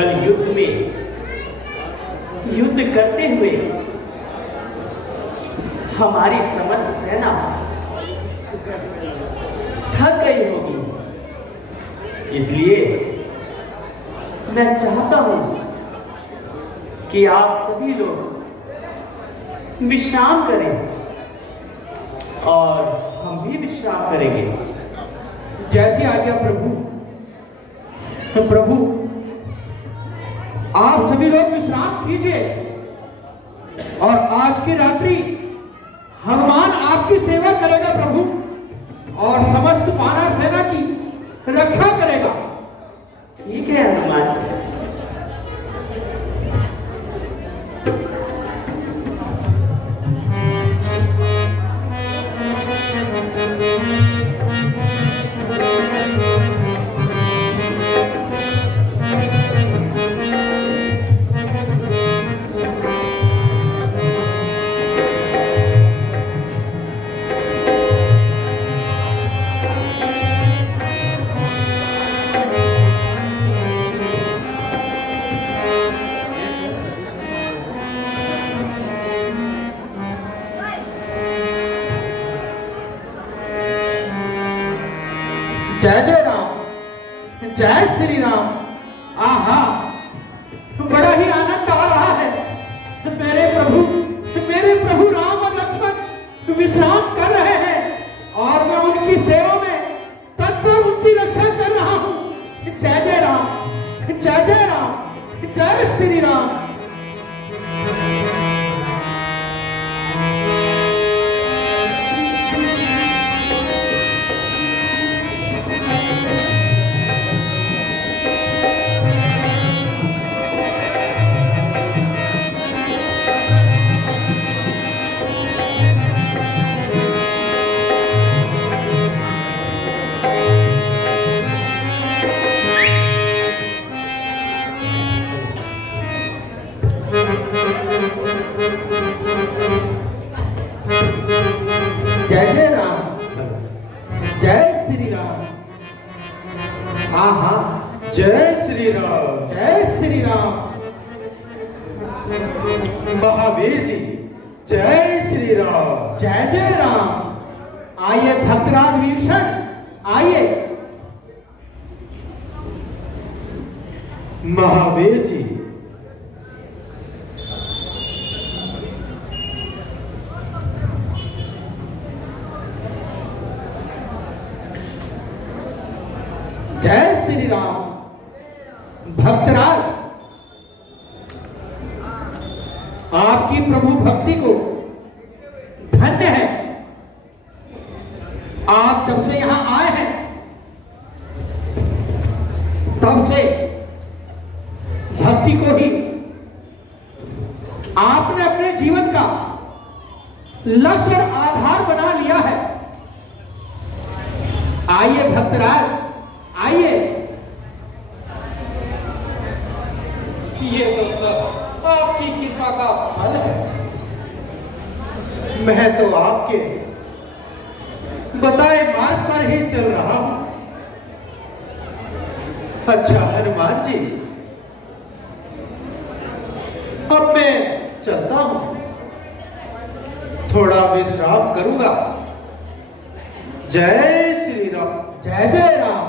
कल युद्ध में युद्ध करते हुए हमारी समस्त सेना थक गई होगी। इसलिए मैं चाहता हूं कि आप सभी लोग विश्राम करें और हम भी विश्राम करेंगे। जैसी आज्ञा प्रभु। तो प्रभु आप सभी लोग विश्राम कीजिए और आज की रात्रि हनुमान आपकी सेवा करेगा प्रभु, और समस्त वानर सेना की रक्षा करेगा। ठीक है हनुमान जी। जय जय राम, जय श्री राम। आहा, बड़ा ही आनंद आ रहा है। मेरे प्रभु राम और लक्ष्मण विश्राम कर रहे हैं और मैं उनकी सेवा में तत्पर उनकी रक्षा कर रहा हूं। जय जय राम, जय जय राम, जय श्री राम। जय जय राम, जय श्री राम। आहा, जय श्री राम, जय श्री राम। महावीर जी जय श्री राम। जय जय राम। आइए भक्तराज वीक्षण, आइए। महावीर जी जय श्री राम। भक्तराज, आपकी प्रभु भक्ति को धन्य है। आप जब से यहां आए हैं तब से भक्ति को ही आपने अपने जीवन का लक्ष्य और आधार बना लिया है। आइए भक्तराज, आइए। ये तो सब आपकी कृपा का फल है। मैं तो आपके बताए मार्ग पर ही चल रहा हूं। अच्छा हनुमान जी, अब मैं चलता हूं, थोड़ा विश्राम करूंगा। जय श्री राम। जय जय राम।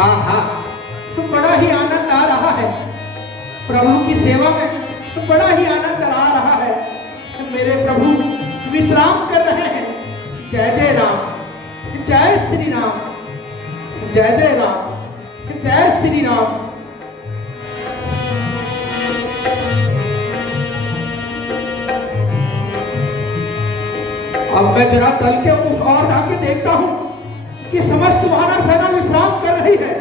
आहा, तो बड़ा ही आनंद आ रहा है। प्रभु की सेवा में तो बड़ा ही आनंद आ रहा है। मेरे प्रभु विश्राम कर रहे हैं। जय जय राम, जय श्री राम, जय जय राम, जय श्री राम। अब मैं जरा कल के उस और जाके देखता हूं कि समस्त वानर सेना विश्राम कर रही है।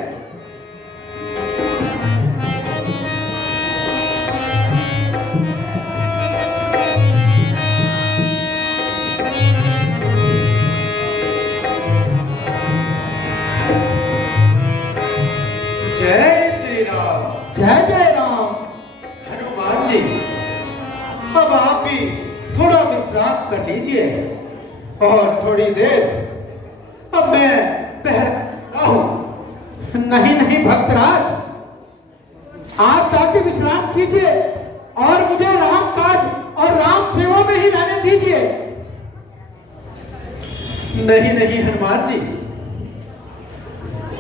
अब आप भी थोड़ा विश्राम कर लीजिए और थोड़ी देर अब मैं पहरा हूं। नहीं नहीं भक्तराज, आप जाके विश्राम कीजिए और मुझे राम काज और राम सेवा में ही रहने दीजिए। नहीं नहीं हनुमान जी,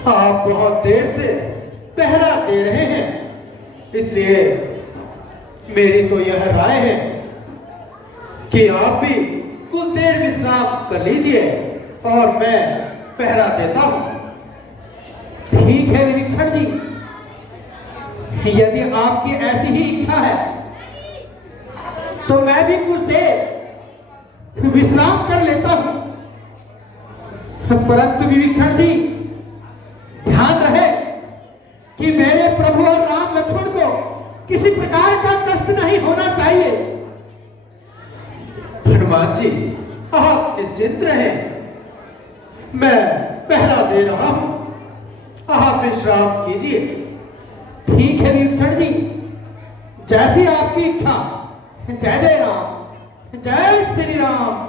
आप बहुत देर से पहरा दे रहे हैं, इसलिए मेरी तो यह राय है कि आप भी कुछ देर विश्राम कर लीजिए और मैं पहरा देता हूं। ठीक है विभीषण जी, यदि आपकी ऐसी ही इच्छा है तो मैं भी कुछ देर विश्राम कर लेता हूं। परंतु विभीषण जी, ध्यान रहे कि मेरे प्रभु और राम लक्ष्मण को किसी प्रकार का कष्ट नहीं होना चाहिए। हनुमान जी, आप निश्चिंत रहें, मैं पहरा दे रहा हूं, आप विश्राम कीजिए। ठीक है विभीषण जी, जैसी आपकी इच्छा। जय जय राम, जय श्री राम।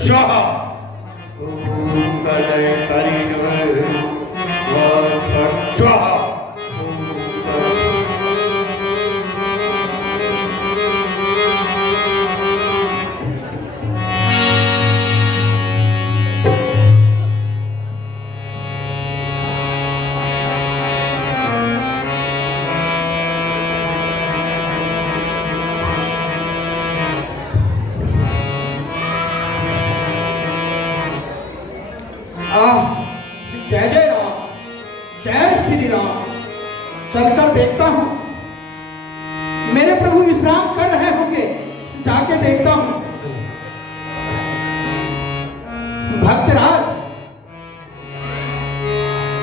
स्वाहा ओम कलय करी नमः श्री राम, चलकर देखता हूं, मेरे प्रभु विश्राम कर रहे होंगे, जाके देखता हूं। भक्तराज,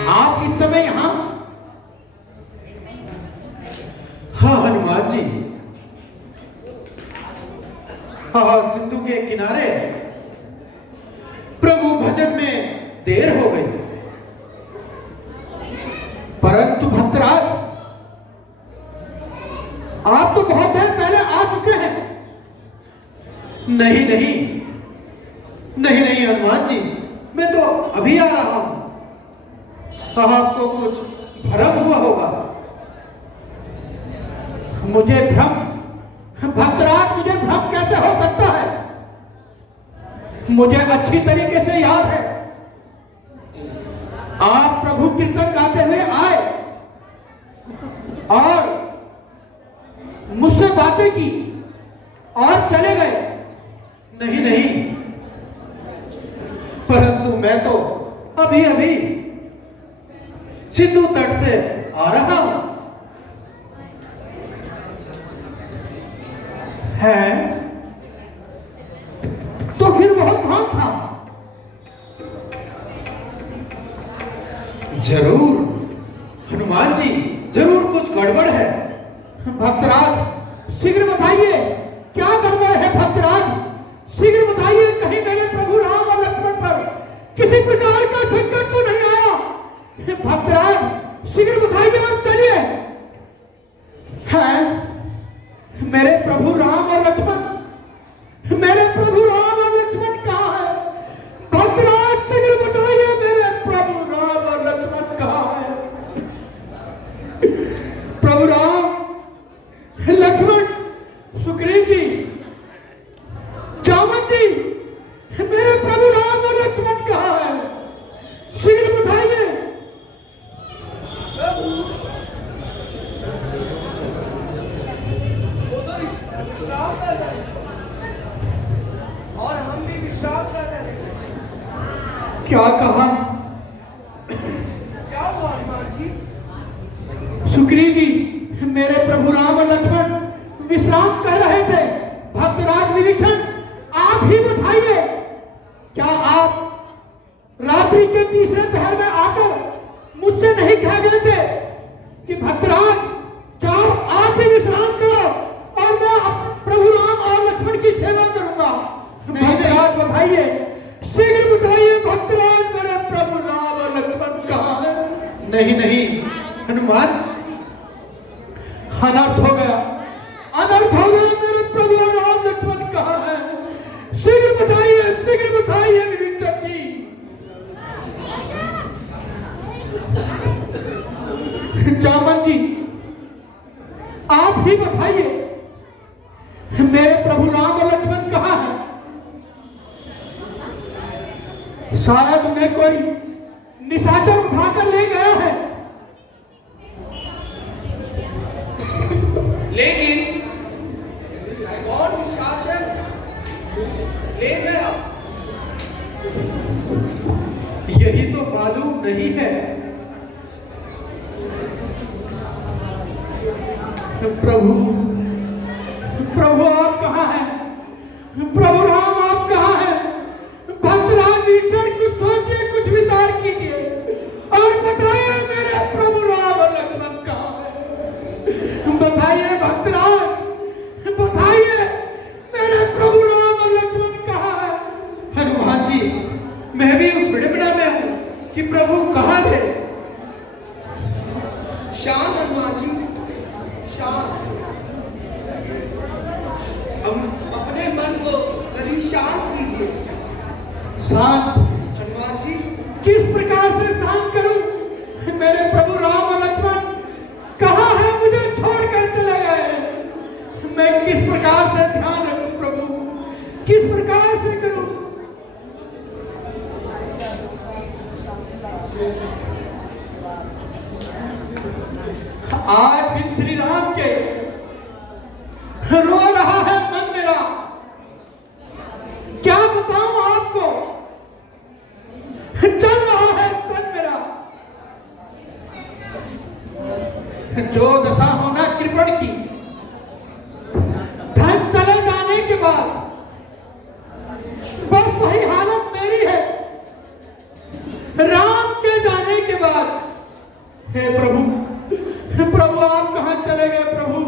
आप इस समय यहां? हाँ हनुमान जी, हाँ सिंधु के किनारे प्रभु भजन में देर हो गई। परंतु भक्तराज, आप तो बहुत देर पहले आ चुके हैं। नहीं नहीं नहीं नहीं हनुमान जी, मैं तो अभी आ रहा हूं। आपको कुछ भ्रम हुआ होगा। मुझे भ्रम? भक्तराज, मुझे भ्रम कैसे हो सकता है? मुझे अच्छी तरीके से याद है, आप प्रभु कीर्तन गाते हुए आए और मुझसे बातें की और चले गए। नहीं नहीं, परंतु मैं तो अभी अभी सिंधु तट से आ रहा हूं। है तो फिर वह कौन था? जरूर हनुमान जी, जरूर कुछ गड़बड़ है। भक्तराज, शीघ्र बताइए, क्या गड़बड़ है? भक्तराज, शीघ्र बताइए, कहीं मेरे प्रभु राम और लक्ष्मण पर किसी प्रकार का संकट तो नहीं आया? भक्तराज, शीघ्र बताइए और चलिए। हैं, मेरे प्रभु राम और लक्ष्मण, मेरे प्रभु राम और लक्ष्मण कहाँ है? भक्तराज, शीघ्र बताइए, मेरे प्रभु राम और लक्ष्मण कहाँ है? प्रभु राम, लक्ष्मण, सुग्रीव जी, जामवंत जी, मेरे प्रभु राम और लक्ष्मण कहाँ है? शीघ्र बताइए। और हम भी विश्राम कर रहे हैं। क्या कहा? क्या हुआ हनुमान जी? सुग्रीव जी, मेरे प्रभु राम और लक्ष्मण विश्राम कर रहे थे। भक्तराज विभीषण, आप ही बताइए, क्या आप रात्रि के तीसरे पहर में आकर मुझसे नहीं कह गए थे कि भक्तराज जाओ, आप ही विश्राम करो और मैं प्रभु राम और लक्ष्मण की सेवा करूंगा? भक्तराज बताइए, शीघ्र बताइए भक्तराज, मेरे प्रभु राम और लक्ष्मण कहाँ है? नहीं नहीं हनुमान, अनर्थ हो गया, अनर्थ हो गया। मेरे प्रभु राम लक्ष्मण कहाँ है? शीघ्र बताइए, शीघ्र बताइए विभीषण जी। जामवंत जी, आप ही बताइए, मेरे प्रभु राम और लक्ष्मण कहाँ है? शायद उन्हें कोई निशाचर उठाकर ले गया है। लेकिन कौन शासन ले गया? यही तो मालूम नहीं है। प्रभु, प्रभु आप कहाँ हैं? प्रभु राम आप कहाँ हैं? भक्तराज विभीषण, कुछ सोचिए, कुछ विचार कीजिए और बताइए, मेरे प्रभु राम और लक्ष्मण कहाँ हैं? बताइए भक्तराज, बताइए, मेरे प्रभु राम और लक्ष्मण कहाँ हैं? हनुमान जी, मैं भी उस विडंबना में हूं कि प्रभु कहाँ थे। शांत हनुमान जी, शांत। अपने मन को कभी शांत कीजिए। शांत? हनुमान जी, किस प्रकार से शांत करूं? मेरे प्रभु राम और लक्ष्मण कहाँ है? मुझे छोड़कर चले गए। मैं किस प्रकार से ध्यान रखूं प्रभु? किस प्रकार से करूं? आज दिन श्री राम के रो रहा है मन मेरा, क्या बताऊं आपको? चल रहा है तन मेरा। जो दशा होना कृपण की, धन चले जाने के बाद बस वही हालत मेरी है। राम के जाने के बाद, हे प्रभु आप कहां चले गए प्रभु?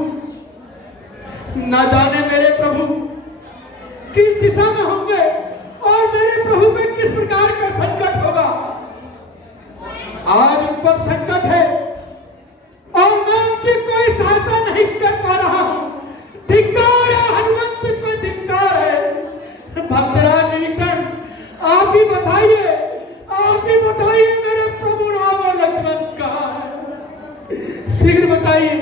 ना जाने मेरे प्रभु किस दिशा में होंगे और मेरे प्रभु में किस प्रकार का संकट होगा। आज उन पर संकट है और मैं उनकी कोई सहायता नहीं कर पा रहा हूं। धिक्कार है, हनुमंत को धिक्कार है। भक्तराज विभीषण आप ही बताइए मेरे प्रभु राम और लक्ष्मण कहां है? शीघ्र बताइए।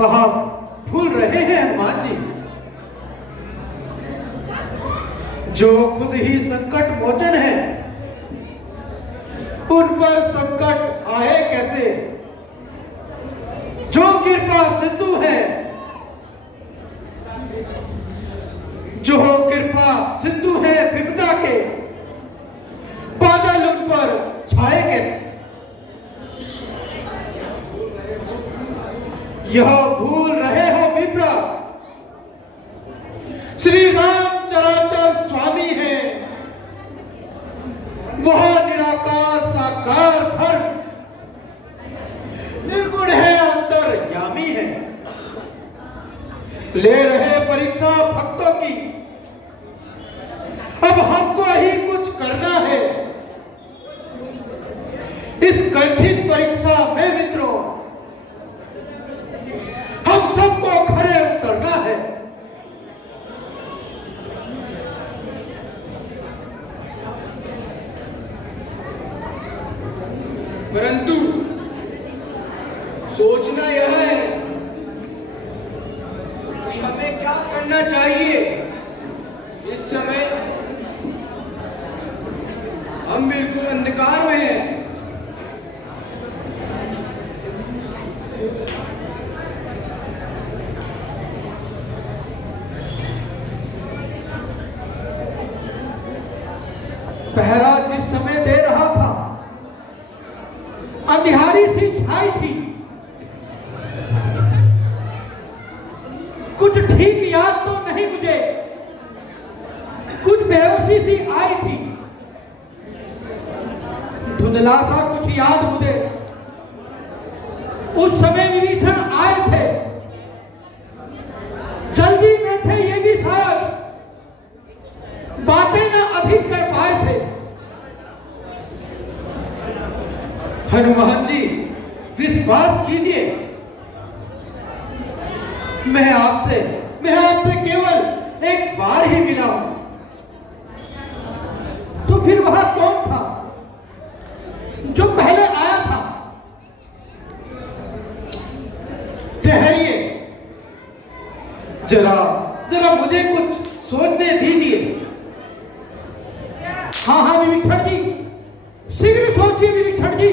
आप भूल रहे हैं हनुमान जी, जो खुद ही संकट मोचन है, उन पर संकट आए कैसे? जो कृपा सिंधु है, जो कृपा सिंधु है विपदा के, बादल उन पर छाएंगे। यह भूल रहे हो विप्रा, श्री राम चराचर स्वामी है, वह निराकार साकार भर निर्गुण है, अंतर्यामी है। ले रहे परीक्षा भक्तों की, अब हमको ही कुछ करना है। इस कठिन परीक्षा में मित्रों हम सबको खड़े उतरना है। परंतु सोचना यह है कि हमें क्या करना चाहिए। इस समय हम बिल्कुल अंधकार में हैं। पहरा जिस समय दे रहा था, अंधियारी सी छाई थी। कुछ ठीक याद तो नहीं मुझे, कुछ बेहोशी सी आई थी। धुंधला सा कुछ याद मुझे। उस समय विभीषण आए थे, जल्दी में थे ये भी शायद, बातें ना अभी कर पाए थे। हनुमान जी विश्वास कीजिए, मैं आपसे केवल एक बार ही मिला हूं। तो फिर वह कौन था जो पहले आया था? ठहरिए, जरा मुझे कुछ सोचने दीजिए। हाँ विभीषण जी, शीघ्र सोचिए विभीषण जी,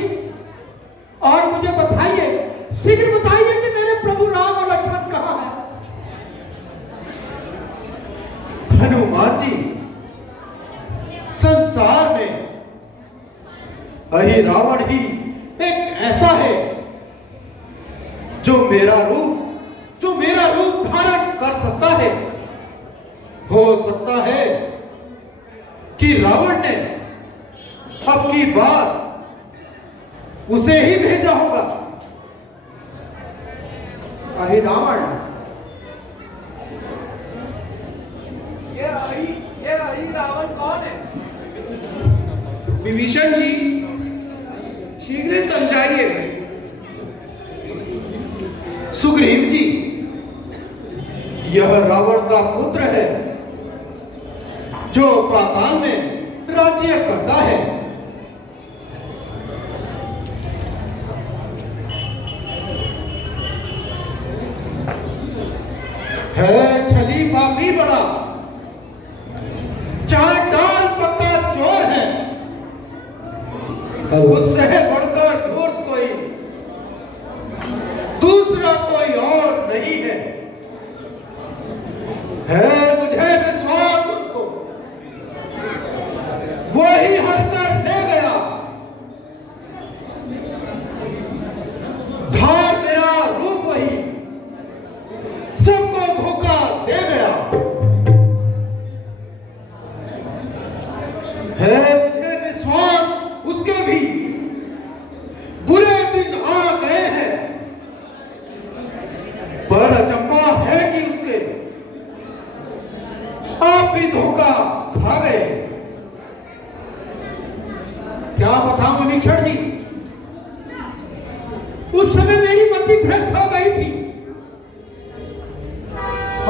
और मुझे बताइए, शीघ्र बताइए कि मेरे प्रभु राम और लक्ष्मण कहां हैं? हनुमान जी, संसार में अहि रावण ही एक ऐसा है जो मेरा रूप धारण कर सकता है। हो सकता है कि रावण ने अब की बार उसे ही भेजा होगा। अहि रावण, ये रावण कौन है? विभीषण जी शीघ्र समझाइए। सुग्रीव जी, यह रावण का पुत्र है जो पाताल में राज्य करता है। छली पापी बड़ा, चार डाल पक्का चोर है, उससे बढ़कर धूर्त कोई दूसरा कोई और नहीं है। मुझे विश्वास उनको वो ही हर कर ले गया क्या बताऊं विभीषण जी, उस समय मेरी मति भ्रष्ट हो गई थी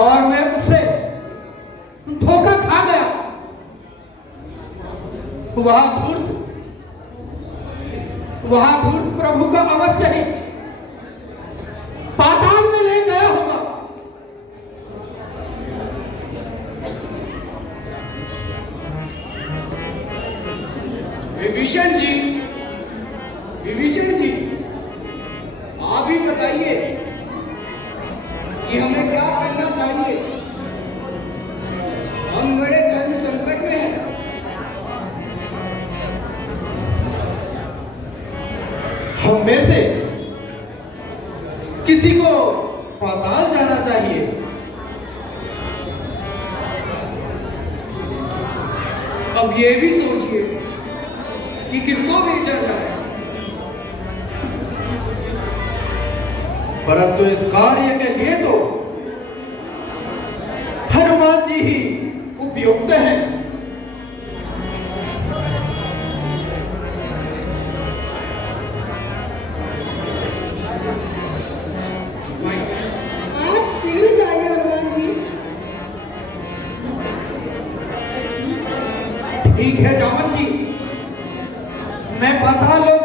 और मैं उससे धोखा खा गया। वह धूर्त प्रभु का अवश्य ही पाताल में ले गया होगा। विभीषण जी, विभीषण जी, आप ही बताइए कि हमें क्या करना चाहिए। हम बड़े धर्म संकट में हैं। हम में से किसी को पाताल जाना चाहिए। अब ये भी सोचिए कि किसको भेजा जाए। परंतु इस कार्य के लिए तो हनुमान जी ही उपयुक्त हैं। आप फिर जाइए हनुमान जी। ठीक है जामन जी, मैं पाताल लोक